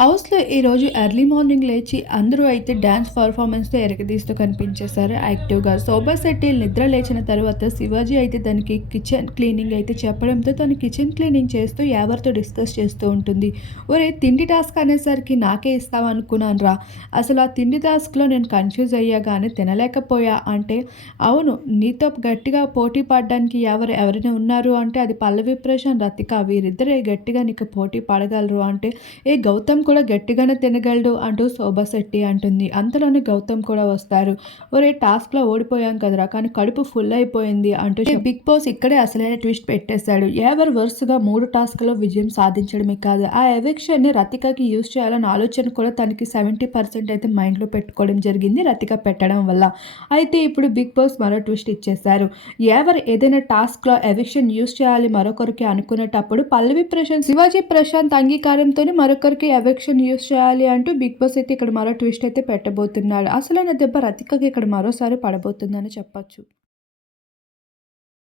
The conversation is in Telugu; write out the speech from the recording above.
హౌస్లో ఈరోజు ఎర్లీ మార్నింగ్ లేచి అందరూ అయితే డ్యాన్స్ పర్ఫార్మెన్స్తో ఎరగదీస్తూ కనిపించేశారు యాక్టివ్గా. శోభా శెట్టి నిద్ర లేచిన తర్వాత శివాజీ అయితే తనకి కిచెన్ క్లీనింగ్ అయితే చెప్పడంతో తను కిచెన్ క్లీనింగ్ చేస్తూ ఎవరితో డిస్కస్ చేస్తూ ఉంటుంది. ఒరే తిండి టాస్క్ అనేసరికి నాకే ఇస్తామనుకున్నాను రా అసలు ఆ తిండి టాస్క్లో నేను కన్ఫ్యూజ్ అయ్యా కానీ తినలేకపోయా అంటే అవును నీతో గట్టిగా పోటీ పడడానికి ఎవరు ఎవరైనా ఉన్నారు అంటే అది పల్లవి ప్రశాంత్ రతిక వీరిద్దరే గట్టిగా నీకు పోటీ పడగలరు అంటే ఏ గౌతమ్ కూడా గట్టిగానే తినగలడు అంటూ శోభా శెట్టి అంటుంది. అంతలోనే గౌతమ్ కూడా వస్తారు. ఒరే టాస్క్లో ఓడిపోయాం కదరా కానీ కడుపు ఫుల్ అయిపోయింది అంటూ బిగ్ బాస్ ఇక్కడే అసలైన ట్విస్ట్ పెట్టేశాడు. ఎవరు వరుసగా మూడు టాస్క్లో విజయం సాధించడమే కాదు ఆ ఎవిక్షన్ని రతికకి యూజ్ చేయాలన్న ఆలోచన కూడా తనకి సెవెంటీ పర్సెంట్ అయితే మైండ్లో పెట్టుకోవడం జరిగింది రతిక పెట్టడం వల్ల. అయితే ఇప్పుడు బిగ్ బాస్ మరో ట్విస్ట్ ఇచ్చేశారు. ఎవరు ఏదైనా టాస్క్లో ఎవిక్షన్ యూజ్ చేయాలి మరొకరికి అనుకునేటప్పుడు పల్లవి ప్రశాంత్ శివాజీ ప్రశాంత్ అంగీకారంతో మరొకరికి ఎవిక్షన్ యూజ్ చేయాలి అంటూ బిగ్ బాస్ అయితే ఇక్కడ మరో ట్విస్ట్ అయితే పెట్టబోతున్నాడు అసలైన దెబ్బ రతికకి ఇక్కడ మరోసారి పడబోతుందని చెప్పొచ్చు.